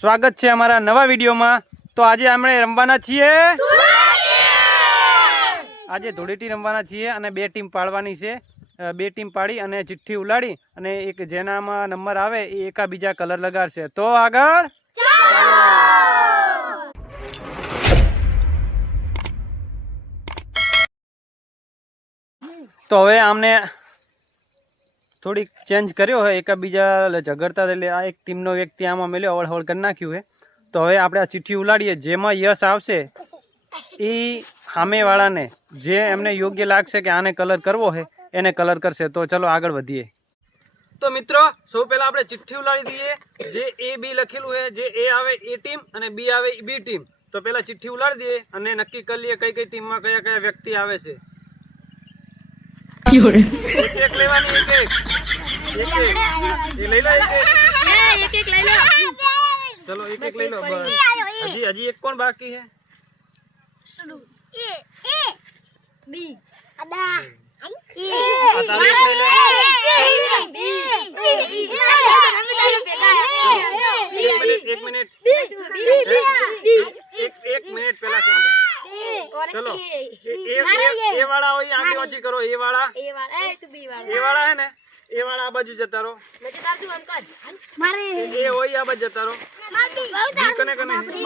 સ્વાગત છે અમારા નવા વિડીયોમાં। તો આજે આપણે રમવાના છીએ, આજે ધૂળેટી રમવાના છીએ અને બે ટીમ પાડવાની છે। બે ટીમ પાડી અને ચિઠ્ઠી ઉલાડી અને એક જેનામાં નંબર આવે એ એકાબીજા કલર લગાડશે। તો આગળ તો હવે આમને થોડીક ચેન્જ કર્યો है, एकाबीजा झगड़ता એટલે આ એક ટીમનો વ્યક્તિ આમાં મેલ્યો અવળહવળ કરી નાખ્યું है। તો હવે આપણે આ ચિઠ્ઠી ઉલાડીએ, જેમાં યસ આવશે એ સામેવાળાને જે એમને યોગ્ય લાગશે કે આને કલર કરવો है એને કલર કરશે। તો ચલો આગળ વધીએ। તો મિત્રો સૌ પહેલા આપણે ચિઠ્ઠી ઉલાડી દઈએ, જે એ બી લખેલું है, જે એ આવે એ ટીમ અને બી આવે એ બી ટીમ। તો પહેલા ચિઠ્ઠી ઉલાડી દઈએ અને નક્કી કરી લઈએ કઈ કઈ ટીમમાં કયા કયા વ્યક્તિ આવે છે। एक लेवानी एक ले लो, एक ले लो, चलो एक ले लो। अजी अजी एक कौन बाकी है? बी एक मिनट पहला चलो ए वाला हो आगे वाची करो। ए वाला है ने, ए वाला आ बाजू जता रहो, ए होई आ बाजू जता रहो। बी कने कने बी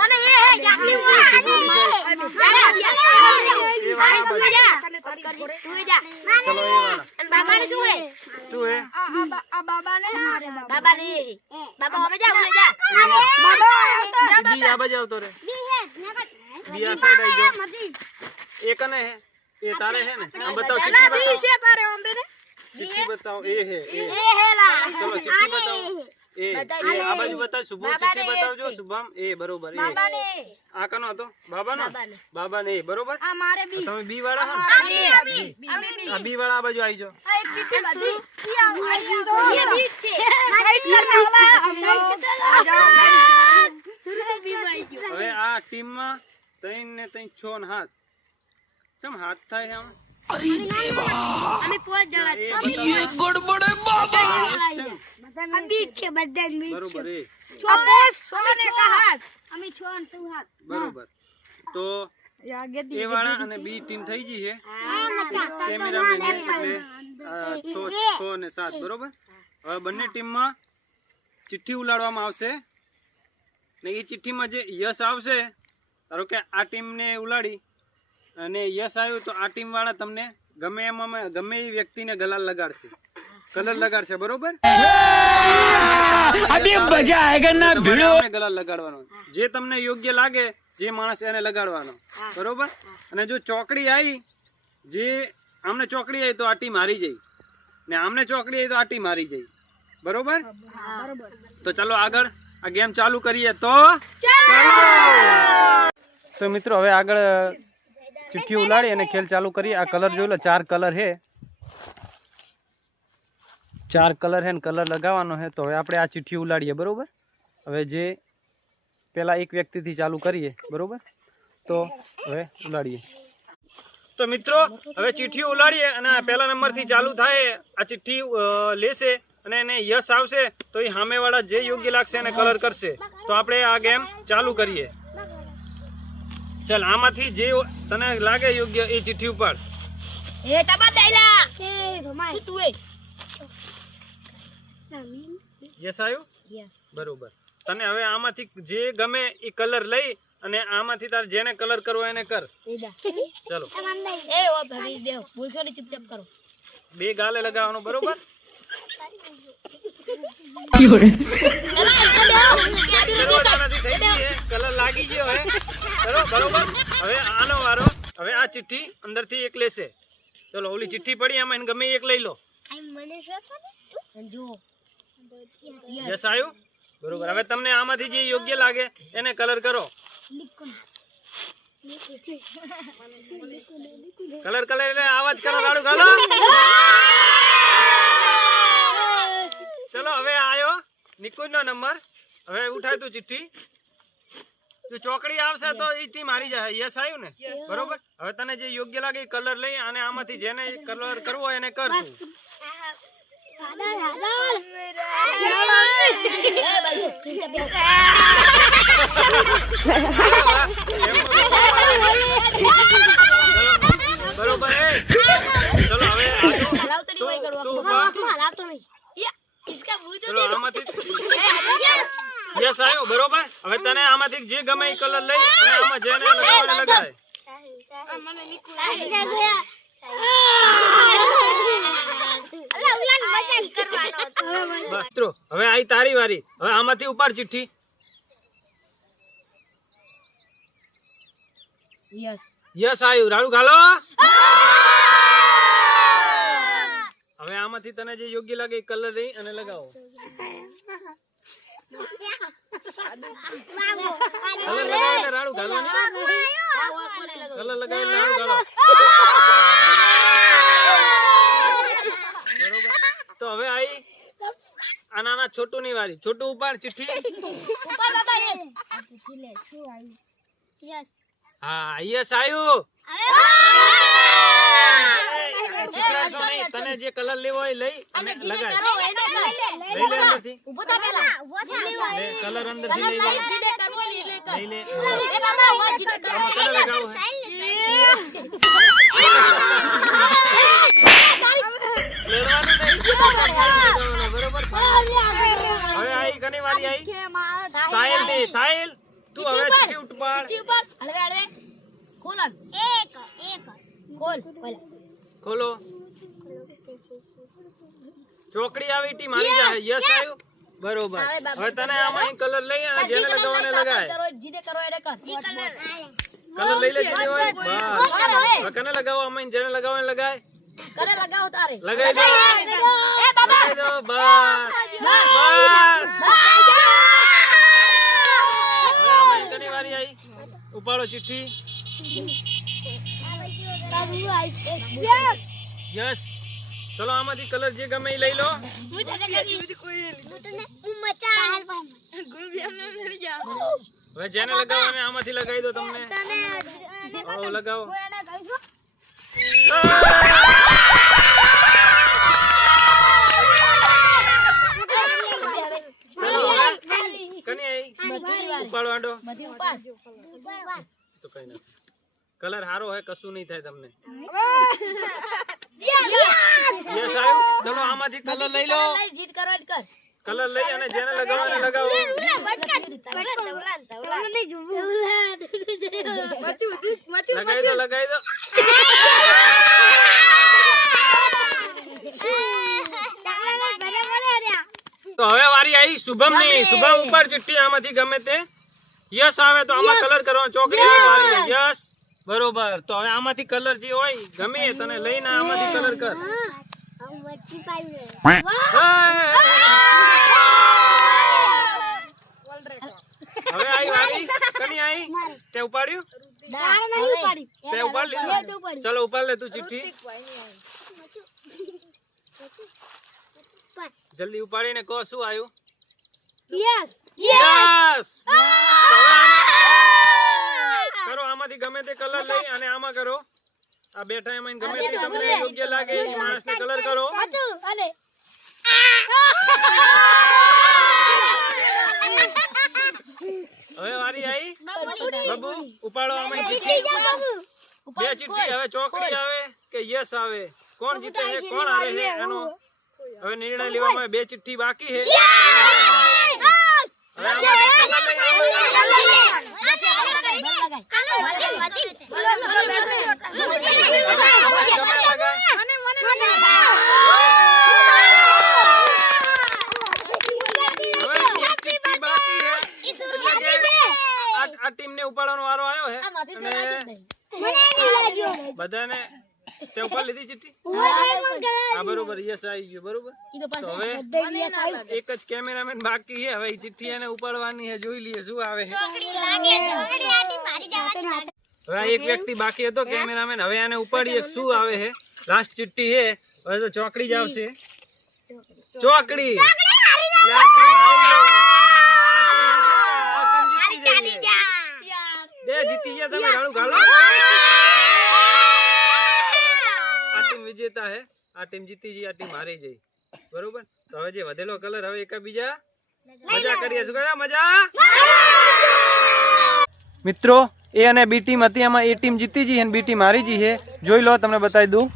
ओने ये है जाकली हुआ तू जा। चलो ए वाला बाबा ने શું है आ बाबा ने बाबा हमें जा ले जा बी आ बाजू आवतो रे। बी है बी आ साइड आई जाओ। ए कने है, ये तारे है ने, हम बताओ चिट्ठी बताओ। से तारे ओंबे ने चिट्ठी बताओ। ए है ला चलो चिट्ठी बताओ। ए आ बाजू बताओ। शुभम चिट्ठी बताओ जो शुभम ए बरोबर। ए बाबा ने आ कनो तो बाबा नो बाबा ने बरोबर। आ मारे बी તમે બી વાળા હો, આ બી વાળા આ બાજુ આવી જાઓ। एक चिट्ठी बदी ये बीच छे फाइट करने वाला आ जाओ शुरू से बी में आई गयो। હવે આ ટીમમાં 3 ને 3 6 ને 7 ચમ હાથ થાય છે આમાં? अरे देवा અમે પાંચ જણા છે। ये गड़बड़ है बाबा हम बीच छे બધા बीच બરોબર। એ सोने का हाथ અમે छोन तू हाथ બરોબર। તો એ વાળા અને બી ટીમ થઈ ગઈ છે। हां मचा કેમેરામેન છે એટલે 6 ને 7 બરોબર। હવે બંને ટીમમાં ચિઠ્ઠી ઉલાડવામાં આવશે ને એ ચિઠ્ઠીમાં જે યસ આવશે, ધારો કે આ ટીમને ઉલાડી અને યસ આવ્યું તો આ ટીમ વાળા તમને ગમે એમાં ગમે એ વ્યક્તિને ગલાલ લગાડશે, કલર લગાડશે બરોબર। અભી મજા આયેગા ના ભીડો ગલાલ લગાડવાનો, જે તમને યોગ્ય લાગે જે માણસ એને લગાડવાનો બરોબર। અને જો ચોકડી આવી, જે આમને ચોકડી આવી તો આ ટીમ હારી જાય ને આમને ચોકડી આવી તો આ ટીમ હારી જાય બરોબર। તો ચલો આગળ આ ગેમ ચાલુ કરીએ। તો મિત્રો હવે આગળ चिट्ठी उलाड़ी અને ખેલ ચાલુ કરી। આ કલર જોઈ લો, 4 કલર है, 4 કલર है ને કલર લગાવવાનો है। તો હવે આપણે આ ચિઠ્ઠી ઉલાડીએ બરોબર। હવે જે પેલા એક વ્યક્તિથી ચાલુ કરીએ બરોબર। તો હવે ઉલાડીએ। તો મિત્રો હવે ચિઠ્ઠી ઉલાડીએ અને પહેલા નંબરથી ચાલુ થાય। આ ચિઠ્ઠી લેશે અને એને યસ આવશે તો એ સામેવાળા જે યોગ્ય લાગશે એને કલર કરશે। તો આપણે આ ગેમ ચાલુ કરીએ। चल आमाथी जे तने लागे योग्य ए चिट्ठी उपाड़। ए टपा देला ए घमाय तू ए यस आयो यस बरोबर। तने हवे आमाथी जे गमे ए कलर लई અને આમાંથી તાર જેને કલર કરવો એને કર। ચલો ए ओ भाभी देव बोलछो ने चुपचाप करो। બે ગાલે લગાવવાનો બરોબર। કલર લાગી ગયો હે બરોબર। હવે આનો વારો। હવે આ ચિઠ્ઠી અંદરથી એક લેશે। ચલો ઓલી ચિઠ્ઠી પડી આમાં એને ગમે એક લઈ લો। મને જો યસ આવ્યું બરોબર। હવે તમને આમાંથી જે યોગ્ય લાગે એને કલર કરો। કલર કલર એટલે આવાજ કરો, લાડુ ગાલો। ચલો હવે આયો નિકુંજ નો નંબર। હવે ઉઠાય તું ચિઠ્ઠી, તું ચોકડી આવશે તો એ ટીમ હારી જાય। યસ આવ્યું ને બરોબર। હવે તને જે યોગ્ય લાગે કલર લઈ અને આમાંથી જેને કલર કરવો એને કર તું। બરોબર હે ચલો હવે ચલો આમાંથી યસ આવ્યો બરોબર હવે તને આમાંથી જે ગમે એ કલર લઈ અને આમાં જેને લગાવવાને લગાય બસ મિત્રો હવે આઈ તારી વારી હવે આમાંથી ઉપાડ ચિઠ્ઠી યસ આવ્યું રાડું ઘાલો હવે આમાંથી તને જે યોગ્ય લાગે એ કલર લઈ અને લગાવો કલર લગાવીને રાડું ઘાલો ને કલર લગાવીને રાડું ઘાલો બરોબર તો હવે આઈ આ નાના છોટુ ની વારી છોટુ ઉપાડ ચિઠ્ઠી હા યસ આવ્યું શીખડાશો નહીં તને જે કલર લેવો હોય લઈ અને લગાય લઈ લે અંદરથી કલર અંદરથી લઈ લે લઈ લે કલર લગાવો લેવાનું નહીં બરોબર હવે આઈ કની વારી આઈ સાહિલ ની સાહિલ તું હવે ચિઠ્ઠી ઉપાડ ખોલો ચોકડી આવી ટી મારી જાય યસ આવ્યું બરોબર હવે તને આમાં કલર લઈ અને જેને લગાવવાને લગાય કલર લઈ લે જેને હોય બસ હવે કને લગાવો આમાં જેને લગાવવાને લગાય કરે લગાવો તારે લગાઈ દો લગાઈ દો બસ બસ હવે આમાં કની વારી આવી ઉપાડો ચિઠ્ઠી યસ ચલો આમાંથી કલર જે ગમે એ લઈ લો હવે જેને લગાવવાને આમાંથી લગાવી દો તમને લગાવો કની આવી ઉપાડો આડો તો કઈ નથી કલર હારો હે કશું નહીં થાય તમને યસ આવ્યું ચલો આમાંથી કલર લઈ લો કલર લઈ અને જેને લગાવવાને લગાવો લગાઈ દો તો હવે વારી આવી શુભમ ની શુભમ ઉપર ચિઠ્ઠી આમાંથી ગમે તે યસ આવે તો આમાં કલર કરવાનો ચોકડી આવે યસ બરોબર તો હવે આમાંથી કલર જે હોય ગમે તને લઈને આમાંથી કલર કર હવે આઈ વારી કની આઈ તે ઉપાડ્યું તે ઉપાડ લીધું ચલો ઉપાડ લે તું ચિઠ્ઠી જલ્દી ઉપાડીને કહો શું આવ્યું યસ કરો આમાંથી ગમે તે કલર લઈ અને આમાં કરો આ બેઠા એમાં ગમે તે તમને યોગ્ય લાગે એ માણસને કલર કરો હવે વારી આવી બાબુ ઉપાડો આમાં ચિઠ્ઠી બે ચિઠ્ઠી હવે ચોકડી આવે કે યસ આવે કોણ જીતે છે કોણ હારે છે એનો હવે નિર્ણય લેવામાં બે ચિઠ્ઠી બાકી છે આ ટીમ ને ઉપાડવાનો વારો આવ્યો છે બધાને તે ઉપર લીધી ચિઠ્ઠી હા બરોબર યસ આવી ગયું બરોબર તો હવે એક જ કેમેરામેન બાકી છે હવે ચિઠ્ઠી એને ઉપાડવાની છે જોઈ લઈએ શું આવે છે હવે એક વ્યક્તિ બાકી હતો કેમેરામેન હવે એને ઉપાડીએ શું આવે છે લાસ્ટ ચિઠ્ઠી છે હવે તો ચોકડી જ આવશે ચોકડી જીતી ગયા તમે રાણું ઘાલો આ ટીમ વિજેતા है આ ટીમ जीती जी आ टीम हारी गई બરોબર. તો હવે જે વધેલો કલર હવે એકબીજા મજા કરીએ. શું કરે મજા? મિત્રો એ અને બી ટીમ હતી, એમાં એ ટીમ જીતી ગઈ અને બી ટીમ હારી ગઈ છે. જોઈ લો, તમને બતાવી દઉં.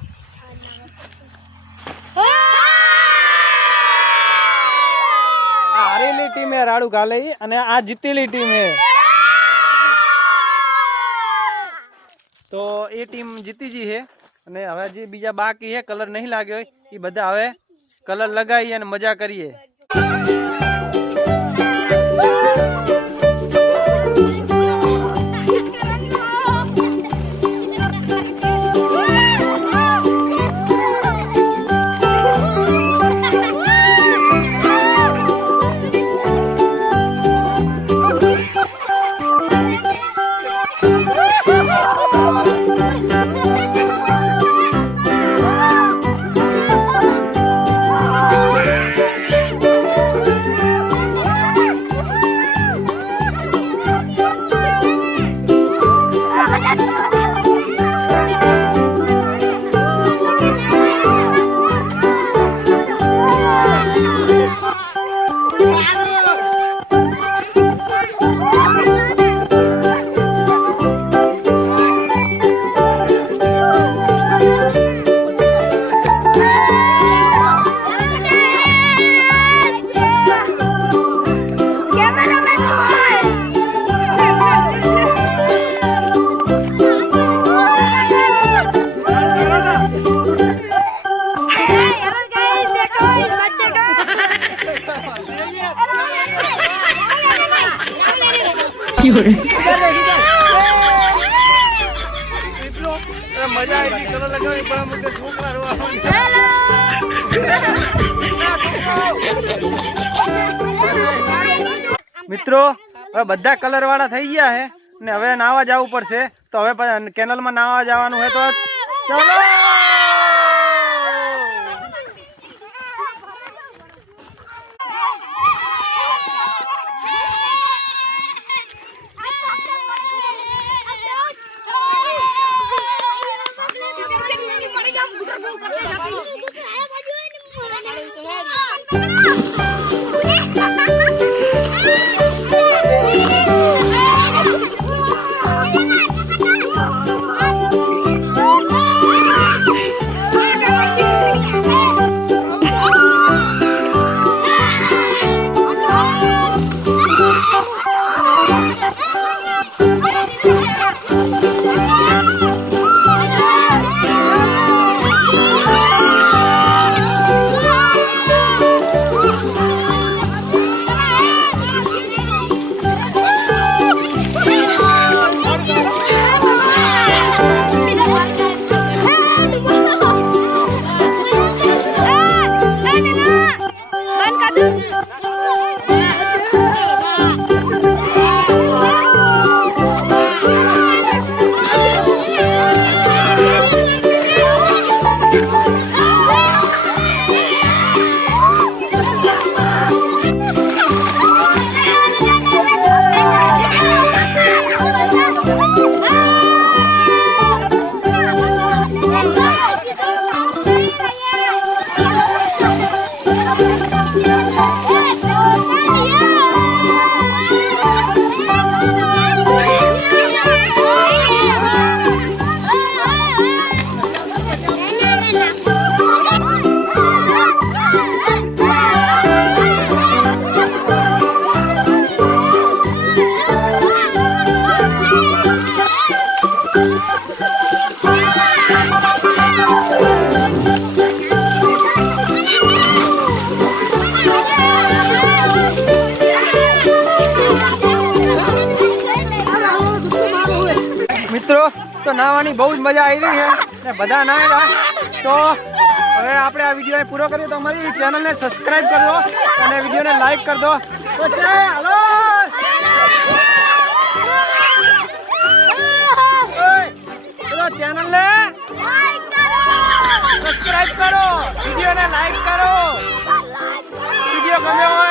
આ હારેલી ટીમ હે રાડુ ગાલે અને આ જીતેલી ટીમ હે. તો એ ટીમ જીતી ગઈ છે અને હવે જે બીજા બાકી છે કલર નહીં લાગ્યો હોય એ બધા હવે કલર લગાવીએ અને મજા કરીએ. મજા આવી કલર લગાવી પણ મુકે છોકરા મિત્રો હવે બધા કલર વાળા થઈ ગયા છે ને હવે નાવા જવું પડશે. તો હવે કેનલમાં નાવા જવાનું હોય તો ચાલો. તો નાવાની બહુ જ મજા આવી રહી છે ને બધા નાયા. તો હવે આપણે આ વિડીયો પૂરો કરીએ. તો અમારી ચેનલને સબસ્ક્રાઇબ કરી દો અને વિડીયોને લાઈક કરી દો. તો ચાલો ચેનલને સબસ્ક્રાઇબ કરો, વિડીયોને લાઈક કરો. વિડીયો ગમ્યો હોય